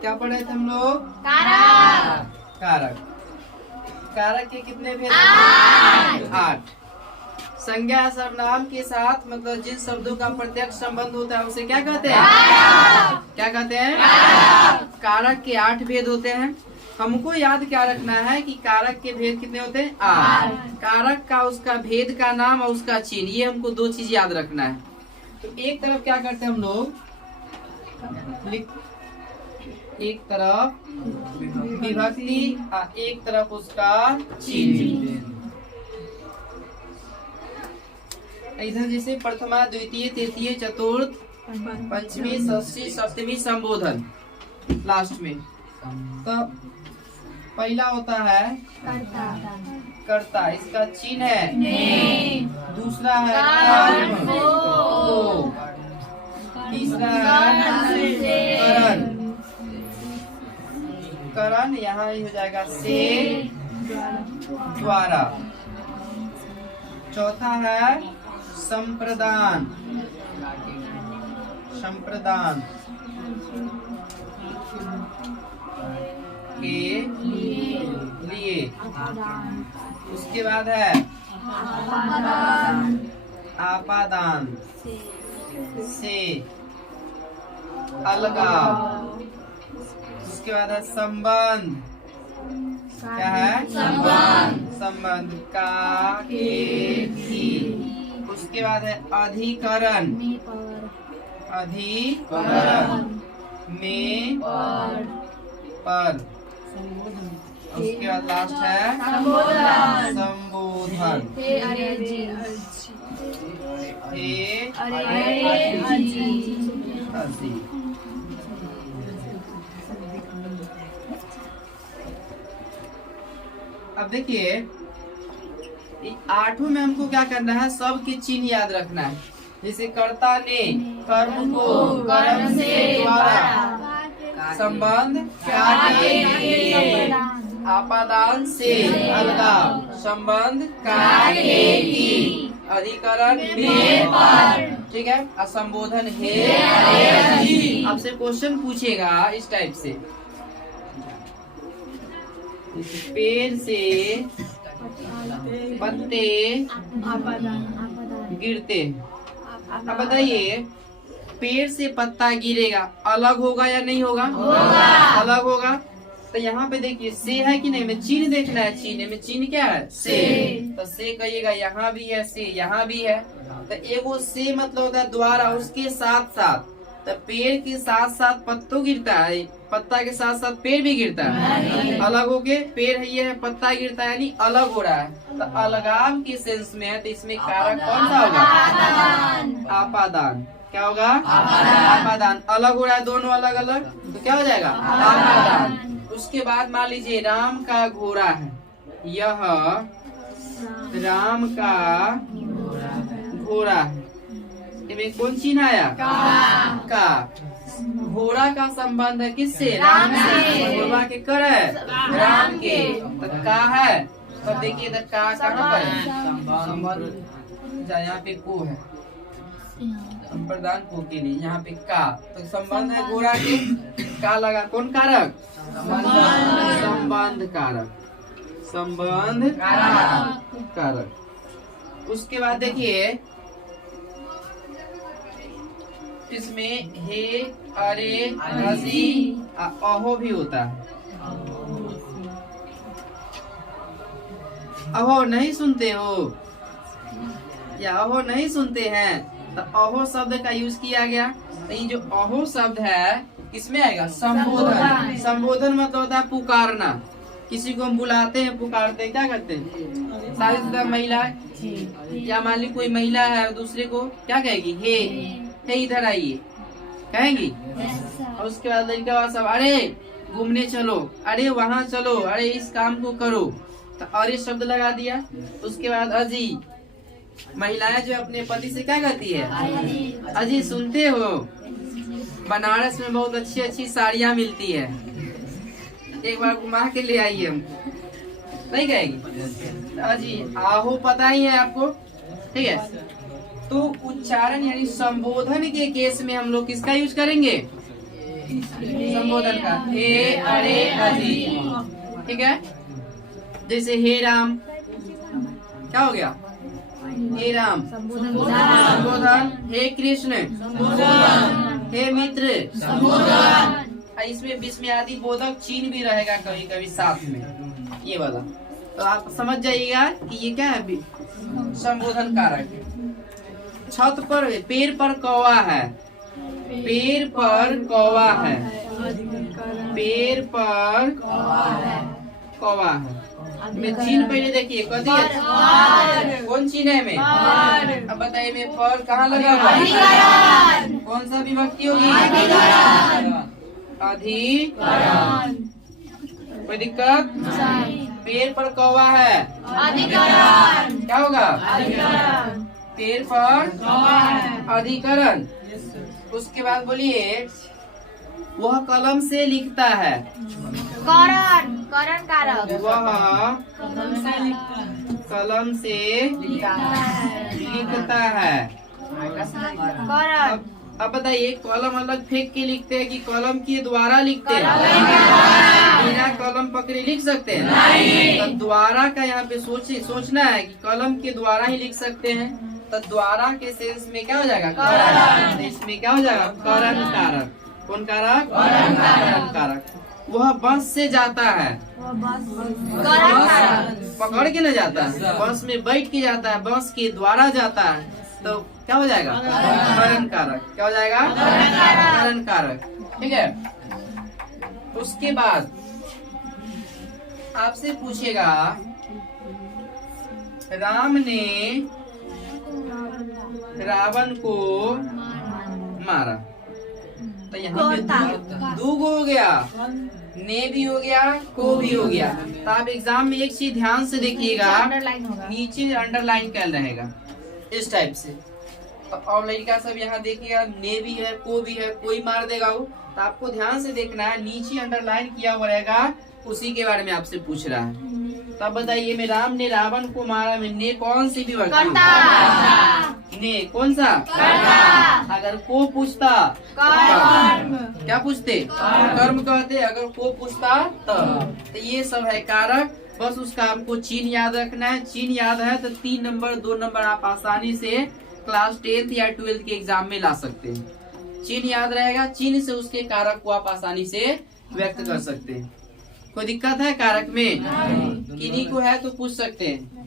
क्या पढ़े थे हम लोग? कारक। कारक के कितने भेद? 8। संज्ञा सर्वनाम के साथ मतलब जिन शब्दों का प्रत्यक्ष संबंध होता है उसे क्या कहते हैं? क्या कहते हैं? कारक के 8 भेद होते हैं। हमको याद क्या रखना है कि कारक के भेद कितने होते हैं? 8। कारक का उसका भेद का नाम और उसका चिन्ह, ये हमको 2 चीज याद रखना है। तो एक तरफ क्या करते हैं हम लोग, एक तरफ विभक्ति और एक तरफ उसका चिन्ह। इधर जैसे प्रथमा, द्वितीय, तृतीय, चतुर्थ, पंचमी, षष्ठी, सप्तमी, संबोधन लास्ट में। तो पहला होता है कर्ता, इसका चिन्ह है दूसरा है कर्म, तीसरा है करण। करण यहाँ हो जाएगा से द्वारा। चौथा है संप्रदान, संप्रदान के लिए। उसके बाद है आपादान से अलगाव। उसके बाद है संबंध, क्या है? संबंध, संबंध का के ही। उसके बाद है अधिकरण, अधिकरण में पर। उसके बाद लास्ट है संबोधन। अब देखिए 8 में हमको क्या करना है, सब के चिन्ह याद रखना है। जैसे कर्ता ने कर्म को कर्म से द्वारा, संबंध आपादान से अलगाव, संबंध की, अधिकरण में पर, ठीक है। असंबोधन है। आपसे क्वेश्चन पूछेगा इस टाइप से, पेड़ से पत्ते गिरते। अब बताइए पेड़ से पत्ता गिरेगा, अलग होगा या नहीं होगा? अलग होगा। तो यहाँ पे देखिए से है कि नहीं, में चिन्ह देखना है। चिन्ह में चिन्ह क्या है? से। तो से कहिएगा, यहाँ भी है से, यहाँ भी है। तो एगो से मतलब होता है द्वारा, उसके साथ साथ। तो पेड़ के साथ साथ पत्तों गिरता है, पत्ता के साथ साथ पेड़ भी गिरता है। अलग होके पेड़ है ये है, पत्ता गिरता है यानी अलग हो रहा है। तो अलगाव के सेंस में है, तो इसमें कारक कौन सा होगा? आपादान। क्या होगा? आपादान। अलग हो रहा है, दोनों अलग अलग, तो क्या हो जाएगा? आपादान। उसके बाद मान लीजिए राम का घोड़ा है, यह राम का घोड़ा है। इसमें कौन चिन्ह आया? का। घोड़ा का संबंध है किससे? राम से। घोड़ा के कर है राम के, तो का है। तब देखिए इधर का कहाँ पर है? यहाँ पे को है, संप्रदान को के लिए यहाँ पे का, तो संबंध है घोड़ा के। का लगा, कौन कारक? संबंध कारक, संबंध कारक। उसके बाद देखिए इसमें हे, अरे, हसी, अहो भी होता है। अहो नहीं सुनते हो या अहो नहीं सुनते हैं, तो अहो शब्द का यूज किया गया। तो ये जो अहो शब्द है किसमें आएगा? संबोधन। संबोधन मतलब होता है पुकारना। किसी को हम बुलाते हैं, पुकारते हैं, क्या करते हैं? शादीशुदा महिला या मान ली कोई महिला है, दूसरे को क्या कहेगी? हे इधर आइए कहेंगी। और उसके बाद लड़का वाला सब अरे घूमने चलो, अरे वहाँ चलो, अरे इस काम को करो, तो अरे शब्द लगा दिया। उसके बाद अजी, महिलाएं जो अपने पति से क्या कहती है? अजी सुनते हो बनारस में बहुत अच्छी अच्छी साड़ियाँ मिलती है, एक बार घुमा के ले आइए हमको, नहीं कहेगी? अजी आहो पता ही है आपको, ठीक है। तो उच्चारण यानी संबोधन के केस में हम लोग किसका यूज करेंगे? संबोधन का हे अरे अजी, ठीक है। जैसे हे राम, क्या हो गया? हे राम संबोधन, हे कृष्ण संबोधन, हे मित्र संबोधन। इसमें विस्मयादि बोधक चिन्ह भी रहेगा कभी कभी साथ में, ये वाला। तो आप समझ जाइएगा कि ये क्या है, संबोधन कारक। छत पर, पेड़ पर कौवा है, पेड़ पर कौवा है, पेड़ पर कौवा है। में चिन्ह पहले देखिए, कौन चिन्ह है में? अब बताइए में पर कहाँ लगा हुआ है? कौन सा विभक्ति होगी? अधिकरण। कोई दिक्कत? पेड़ पर कौवा है, अधिकरण। क्या होगा? पेड़ पर अधिकरण। उसके बाद बोलिए, वह कलम से लिखता है, करण, करण कारक। वह कलम से लिखता है। करण। अब बताइए, कलम अलग फेंक के लिखते हैं कि कलम के द्वारा लिखते हैं? बिना कलम पकड़े लिख सकते हैं? नहीं। तो द्वारा का यहाँ पे सोचना है कि कलम के द्वारा ही लिख सकते हैं, तो द्वारा के सेंस में क्या हो जाएगा? करण। तो इसमें क्या हो जाएगा? करण कारक। कौन कारक? करण कारक। वह बस से जाता है, पकड़ के न जाता है, बस में बैठ के जाता है, बस के द्वारा जाता है, तो क्या हो जाएगा? करण कारक। क्या हो जाएगा? करण कारक, ठीक है। उसके बाद आपसे पूछेगा, राम ने रावण को मारा, तो यहाँ पे दो हो गया, ने भी हो गया, को भी हो गया। तो आप एग्जाम में एक चीज ध्यान से देखिएगा, नीचे अंडरलाइन कर रहेगा इस टाइप से। तो और लड़का सब यहाँ देखिएगा, ने भी है, को भी है, कोई मार देगा वो। तो आपको ध्यान से देखना है, नीचे अंडरलाइन किया हुआ रहेगा, उसी के बारे में आपसे पूछ रहा है। तब बताइए, में राम ने रावण को मारा में ने कौन सी विभक्ति? ने कौन सा? अगर को पूछता क्या पूछते? कर्म कहते। अगर को पूछता तो ये सब है कारक। बस उसका आपको चिन्ह याद रखना है। चिन्ह याद है तो 3 नंबर 2 नंबर आप आसानी से क्लास 10th या 12th के एग्जाम में ला सकते हैं। चिन्ह याद रहेगा, चिन्ह से उसके कारक को आप आसानी से व्यक्त कर सकते हैं। कोई दिक्कत है कारक में? किन्हीं को है तो पूछ सकते हैं।